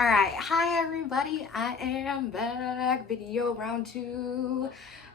All right, hi everybody, I am back, video round two.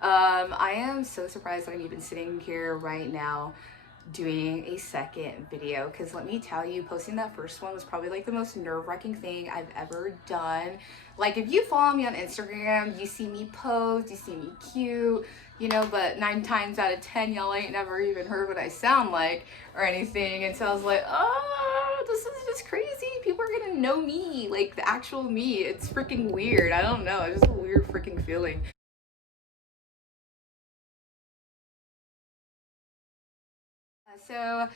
I am so surprised that I'm even sitting here right now doing a second video, because let me tell you, posting that first one was probably like the most nerve-wracking thing I've ever done. Like, if you follow me on Instagram, you see me post, you see me cute, you know, but 9 times out of 10 y'all ain't never even heard what I sound like or anything. And so I was like, oh, this is just crazy. People are gonna know me, like the actual me. It's freaking weird. I don't know, it's just a weird freaking feeling. So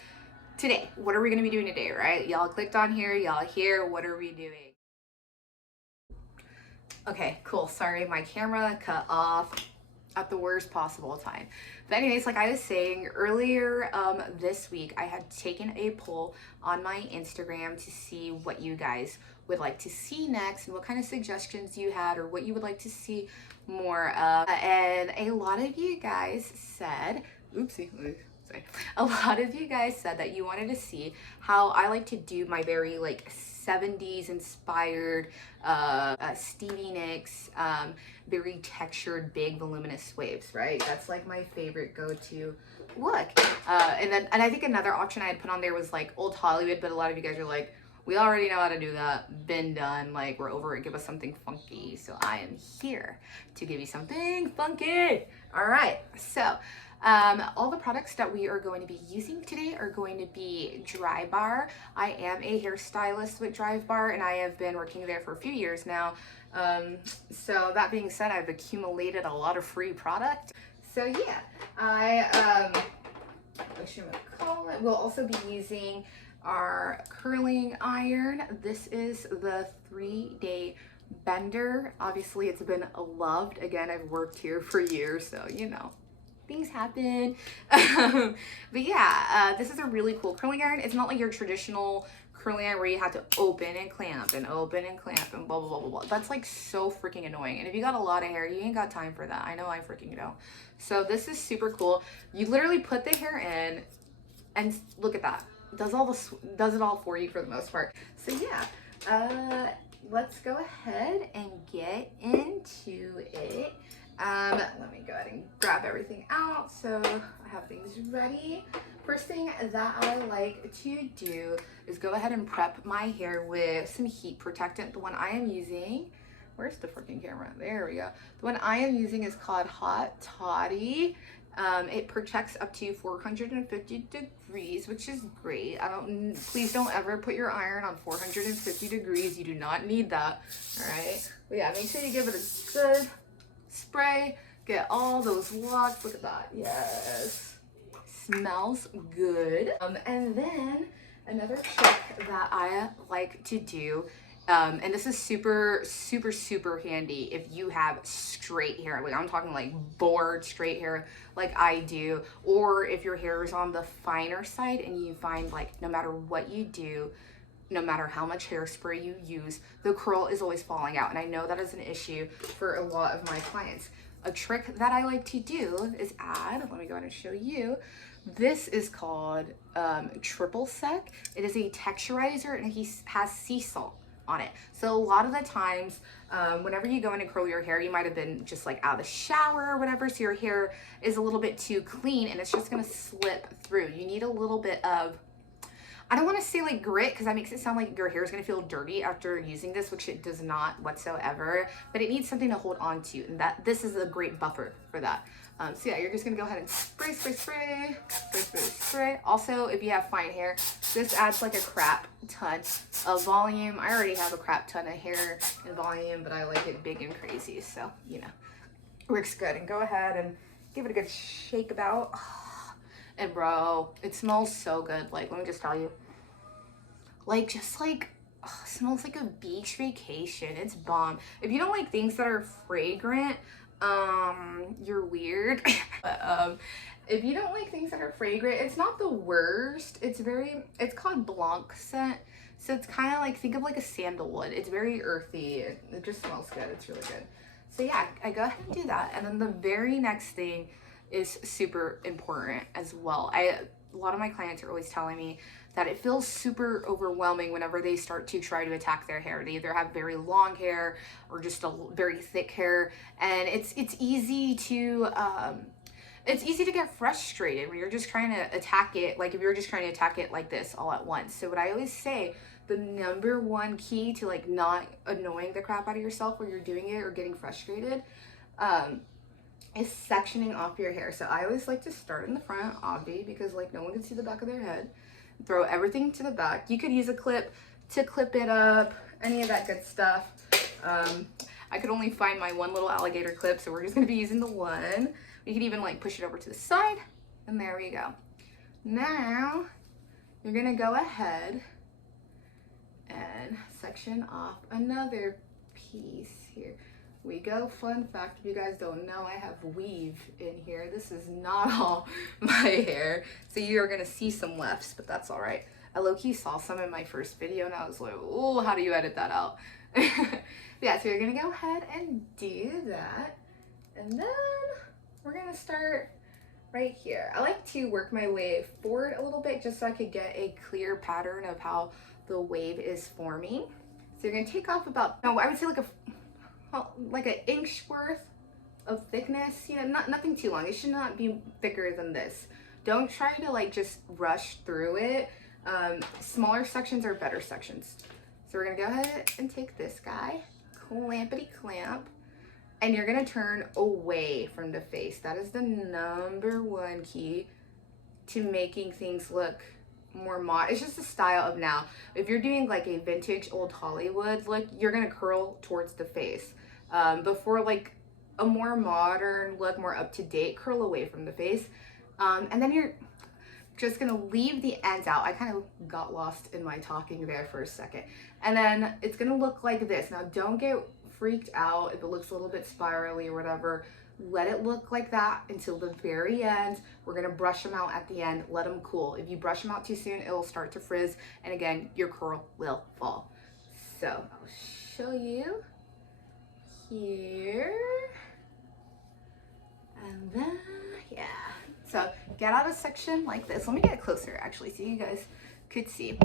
today, what are we gonna be doing today, right? Y'all clicked on here, y'all here, what are we doing? Okay, cool. Sorry, my camera cut off at the worst possible time. But anyways, like I was saying earlier this week, I had taken a poll on my Instagram to see what you guys would like to see next and what kind of suggestions you had or what you would like to see more of. And a lot of you guys said, oopsie, sorry. A lot of you guys said that you wanted to see how I like to do my very like 70s inspired Stevie Nicks, very textured, big, voluminous waves, right? That's like my favorite go-to look. And I think another option I had put on there was like old Hollywood, but a lot of you guys are like, we already know how to do that, been done, like we're over it, give us something funky. So I am here to give you something funky. All right, so all the products that we are going to be using today are going to be DRYBAR. I am a hairstylist with DRYBAR and I have been working there for a few years now. So that being said, I've accumulated a lot of free product. So yeah, we'll also be using our curling iron. This is the 3-day bender. Obviously it's been loved. Again, I've worked here for years, so you know, things happen. But yeah, this is a really cool curling iron. It's not like your traditional curling iron where you have to open and clamp and open and clamp and blah, blah, blah, blah, blah. That's like so freaking annoying. And if you got a lot of hair, you ain't got time for that. I know I freaking don't. So this is super cool. You literally put the hair in and look at that. Does it all for you for the most part. So yeah, let's go ahead and get into it. Let me go ahead and grab everything out so I have things ready. First thing that I like to do is go ahead and prep my hair with some heat protectant. The one I am using, where's the freaking camera? There we go. The one I am using is called Hot Toddy. It protects up to 450 degrees, which is great. Please don't ever put your iron on 450 degrees. You do not need that, all right? But yeah, make sure you give it a good spray, get all those locks. Look at that, yes. Smells good. And then another trick that I like to do, and this is super, super, super handy if you have straight hair. Like I'm talking like bored straight hair like I do, or if your hair is on the finer side and you find like no matter what you do, no matter how much hairspray you use, the curl is always falling out. And I know that is an issue for a lot of my clients. A trick that I like to do is add, let me go ahead and show you. This is called Triple Sec. It is a texturizer and he has sea salt on it. So a lot of the times, whenever you go in and curl your hair, you might have been just like out of the shower or whatever, so your hair is a little bit too clean and it's just gonna slip through. You need a little bit of, I don't want to say like grit because that makes it sound like your hair is going to feel dirty after using this, which it does not whatsoever, but it needs something to hold on to, and that this is a great buffer for that. So yeah, you're just going to go ahead and spray, spray, spray, spray, spray, spray. Also, if you have fine hair, this adds like a crap ton of volume. I already have a crap ton of hair and volume, but I like it big and crazy, so you know, works good. And go ahead and give it a good shake about. And bro, it smells so good. Like, let me just tell you, like, just like, smells like a beach vacation. It's bomb. If you don't like things that are fragrant, you're weird. But if you don't like things that are fragrant, it's not the worst. It's called Blanc scent. So it's kind of like, think of like a sandalwood. It's very earthy. It just smells good. It's really good. So yeah, I go ahead and do that. And then the very next thing is super important as well. A lot of my clients are always telling me that it feels super overwhelming whenever they start to try to attack their hair. They either have very long hair or just a very thick hair, and it's easy to get frustrated when you're just trying to attack it, like if you're just trying to attack it like this all at once. So what I always say, the number one key to like not annoying the crap out of yourself when you're doing it or getting frustrated, is sectioning off your hair. So I always like to start in the front, obvi, because like no one can see the back of their head. Throw everything to the back. You could use a clip to clip it up, any of that good stuff. I could only find my one little alligator clip, so we're just gonna be using the one. You could even like push it over to the side, and there we go. Now, you're gonna go ahead and section off another piece here. We go. Fun fact, if you guys don't know, I have weave in here. This is not all my hair, so you're gonna see some lefts, but that's all right. I low-key saw some in my first video, and I was like, oh, how do you edit that out? Yeah, so you're gonna go ahead and do that, and then we're gonna start right here. I like to work my way forward a little bit just so I could get a clear pattern of how the wave is forming. So you're gonna take off about, no, I would say like an inch worth of thickness, you know, nothing too long. It should not be thicker than this. Don't try to like just rush through it. Smaller sections are better sections. So we're gonna go ahead and take this guy, clampity clamp, and you're gonna turn away from the face. That is the number one key to making things look more mod. It's just the style of now. If you're doing like a vintage old Hollywood look, you're gonna curl towards the face. Before like a more modern look, more up to date, curl away from the face. And then you're just gonna leave the ends out. I kind of got lost in my talking there for a second. And then it's gonna look like this. Now don't get freaked out if it looks a little bit spirally or whatever. Let it look like that until the very end. We're gonna brush them out at the end, let them cool. If you brush them out too soon, it'll start to frizz, and again, your curl will fall. So I'll show you here. And then, yeah. So get out a section like this. Let me get closer actually so you guys could see.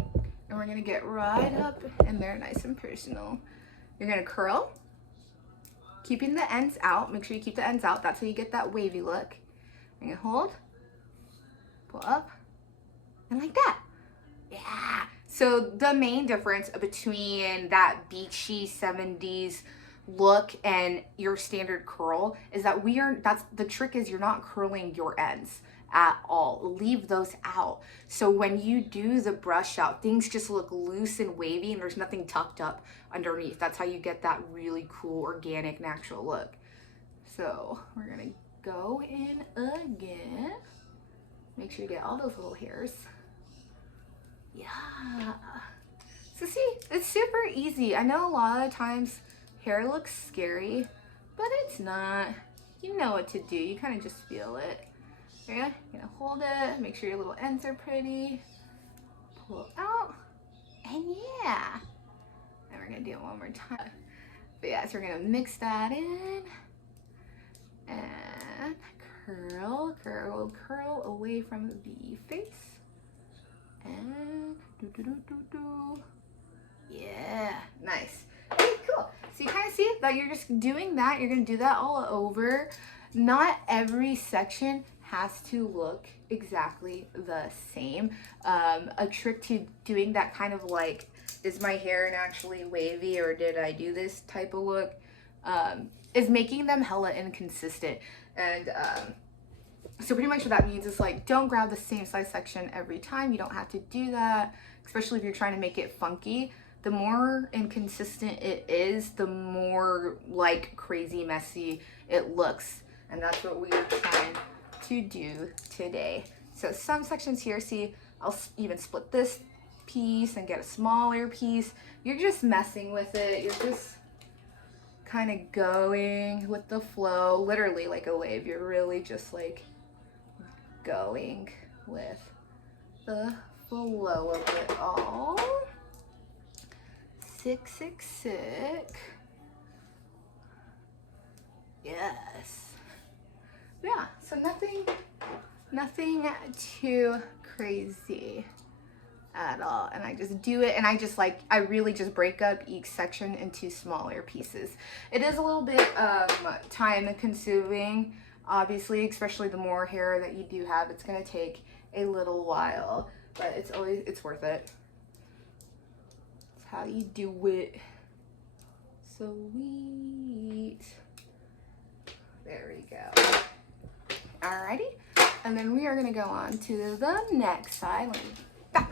And we're gonna get right up in there, nice and personal. You're gonna curl, keeping the ends out. Make sure you keep the ends out. That's how you get that wavy look. You're gonna hold, pull up, and like that. Yeah. So the main difference between that beachy 70s look and your standard curl is that that's the trick, is you're not curling your ends at all. Leave those out. So when you do the brush out, things just look loose and wavy and there's nothing tucked up underneath. That's how you get that really cool, organic, natural look. So we're gonna go in again. Make sure you get all those little hairs. Yeah. So see, it's super easy. I know a lot of times hair looks scary, but it's not. You know what to do. You kind of just feel it. Yeah, you're gonna hold it, make sure your little ends are pretty. Pull out, and yeah. And we're gonna do it one more time. But yeah, so we're gonna mix that in. And curl, curl, curl away from the face. And do. Yeah, nice. Okay, cool. So you kind of see that you're just doing that. You're gonna do that all over. Not every section has to look exactly the same. A trick to doing that kind of like, is my hair naturally wavy or did I do this type of look, is making them hella inconsistent. And so pretty much what that means is like, don't grab the same size section every time. You don't have to do that, especially if you're trying to make it funky. The more inconsistent it is, the more like crazy messy it looks. And that's what we are trying to do today. So some sections here, see, I'll even split this piece and get a smaller piece. You're just messing with it. You're just kind of going with the flow, literally like a wave. You're really just like going with the flow of it all. Sick. Yes. Yeah, so nothing too crazy. at all. And I just do it, and I really just break up each section into smaller pieces. It is a little bit time consuming, obviously, especially the more hair that you do have. It's gonna take a little while, but it's worth it. It's how you do it. Sweet. There we go. Alrighty, and then we are gonna go on to the next side. Let me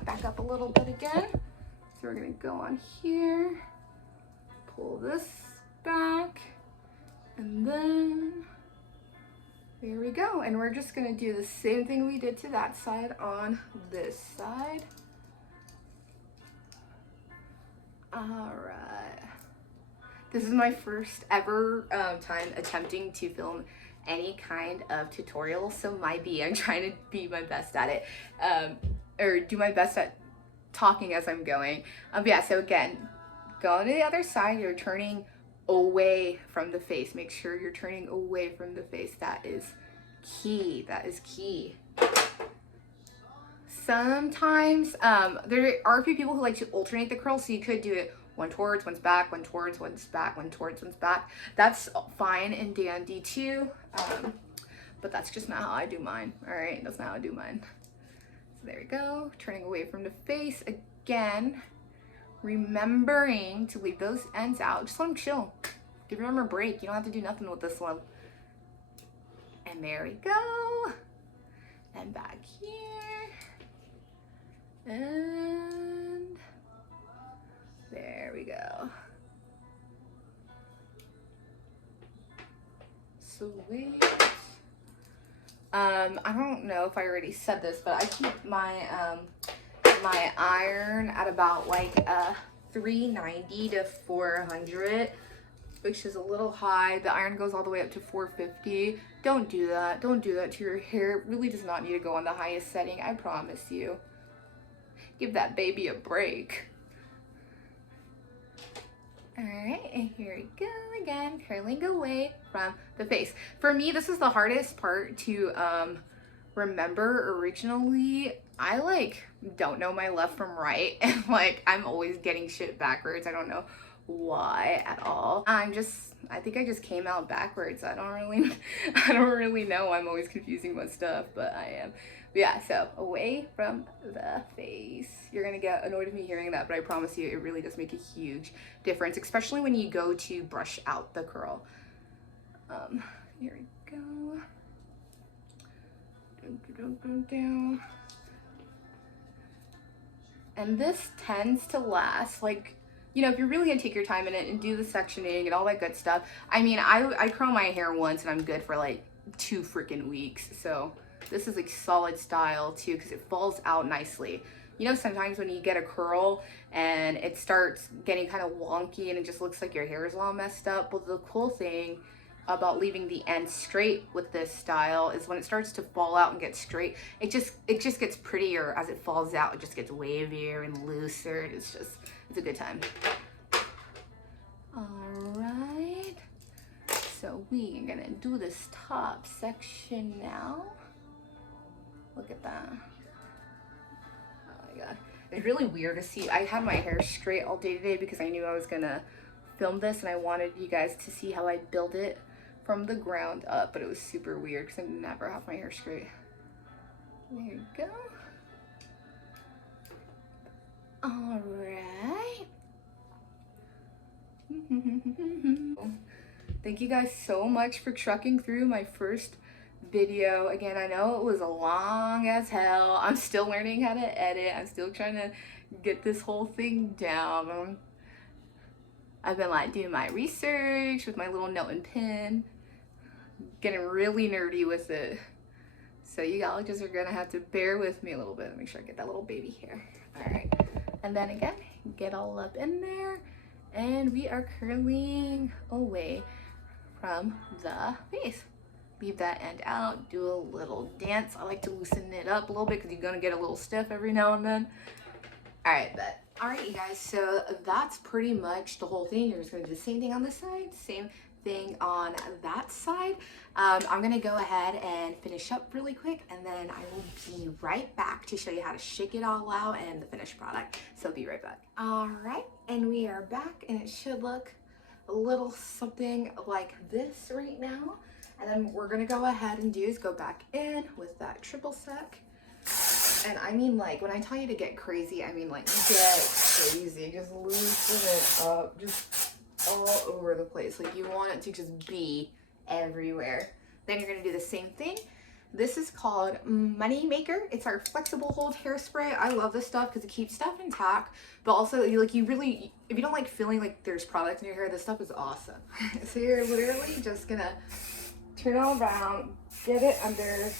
back up a little bit again. So we're gonna go on here, pull this back, and then there we go. And we're just gonna do the same thing we did to that side on this side. All right. This is my first ever time attempting to film any kind of tutorial, so I'm trying to be my best at it, or do my best at talking as I'm going. Yeah, so again, go to the other side, you're turning away from the face. Make sure you're turning away from the face. That is key. That is key. Sometimes there are a few people who like to alternate the curls, so you could do it one towards, one's back, one towards, one's back, one towards, one's back. That's fine and dandy too, but that's just not how I do mine. All right, that's not how I do mine. So there we go, turning away from the face again, remembering to leave those ends out. Just let them chill. Give your arm a break. You don't have to do nothing with this one. And there we go. And back here. And there we go. Sweet. I don't know if I already said this, but I keep my my iron at about like 390 to 400, which is a little high. The iron goes all the way up to 450. Don't do that. Don't do that to your hair. It really does not need to go on the highest setting, I promise you. Give that baby a break. All right, and here we go again, curling away from the face. For me, this is the hardest part to remember. Originally, I don't know my left from right, and I'm always getting shit backwards. I don't know why at all. I think I just came out backwards. I don't really know. I'm always confusing my stuff, but I am. Yeah, so away from the face. You're gonna get annoyed with me hearing that, but I promise you it really does make a huge difference, especially when you go to brush out the curl. Here we go. Down. And this tends to last, you know, if you're really gonna take your time in it and do the sectioning and all that good stuff. I mean, I curl my hair once and I'm good for 2 freaking weeks. So this is solid style too, because it falls out nicely. You know, sometimes when you get a curl and it starts getting kind of wonky and it just looks like your hair is all messed up. Well, the cool thing about leaving the end straight with this style is when it starts to fall out and get straight, it just gets prettier as it falls out. It just gets wavier and looser. It's a good time. All right, so we are gonna do this top section now. Look at that. Oh my god. It's really weird to see. I had my hair straight all day today because I knew I was gonna film this and I wanted you guys to see how I build it from the ground up, but it was super weird because I never have my hair straight. There you go. All right. Thank you guys so much for trucking through my first video. Again, I know it was long as hell. I'm still learning how to edit. I'm still trying to get this whole thing down. I've been doing my research with my little note and pen, getting really nerdy with it. So you all just are gonna have to bear with me a little bit. Make sure I get that little baby hair. All right, and then again, get all up in there, and we are curling away from the face. Leave that end out, do a little dance. I like to loosen it up a little bit because you're gonna get a little stiff every now and then. All right, you guys, so that's pretty much the whole thing. You're just gonna do the same thing on this side, same everything on that side. I'm gonna go ahead and finish up really quick, and then I will be right back to show you how to shake it all out and the finished product. So be right back. All right, and we are back, and it should look a little something like this right now. And then we're gonna go ahead and go back in with that triple sec. And I mean, like, when I tell you to get crazy, I mean, like, get crazy. Just loosen it up, just all over the place. Like, you want it to just be everywhere. Then you're gonna do the same thing. This is called Money Maker. It's our flexible hold hairspray. I love this stuff because it keeps stuff intact, but also you really, if you don't like feeling like there's product in your hair, this stuff is awesome. So you're literally just gonna turn it all around, get it under,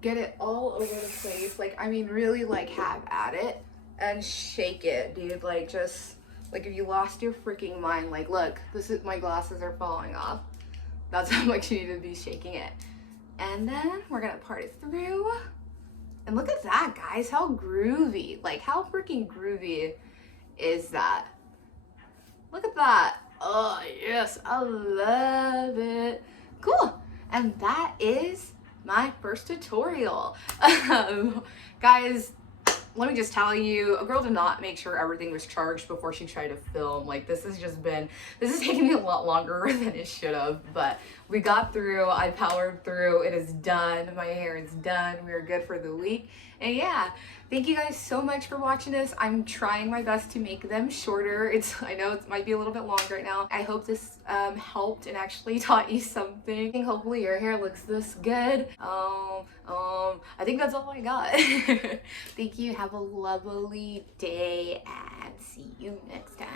get it all over the place. Like, I mean, really, like, have at it and shake it, dude. Like, just like if you lost your freaking mind, like, look, this is, my glasses are falling off. That's how much you need to be shaking it. And then we're gonna part it through. And look at that, guys, how groovy. Like, how freaking groovy is that? Look at that. Oh yes, I love it. Cool. And that is my first tutorial. Guys, let me just tell you, a girl did not make sure everything was charged before she tried to film. Like, this has taken me a lot longer than it should have, but we got through. I powered through. It is done. My hair is done. We are good for the week. And yeah, thank you guys so much for watching this. I'm trying my best to make them shorter. I know it might be a little bit long right now. I hope this helped and actually taught you something. Hopefully your hair looks this good. I think that's all I got. Thank you. Have a lovely day and see you next time.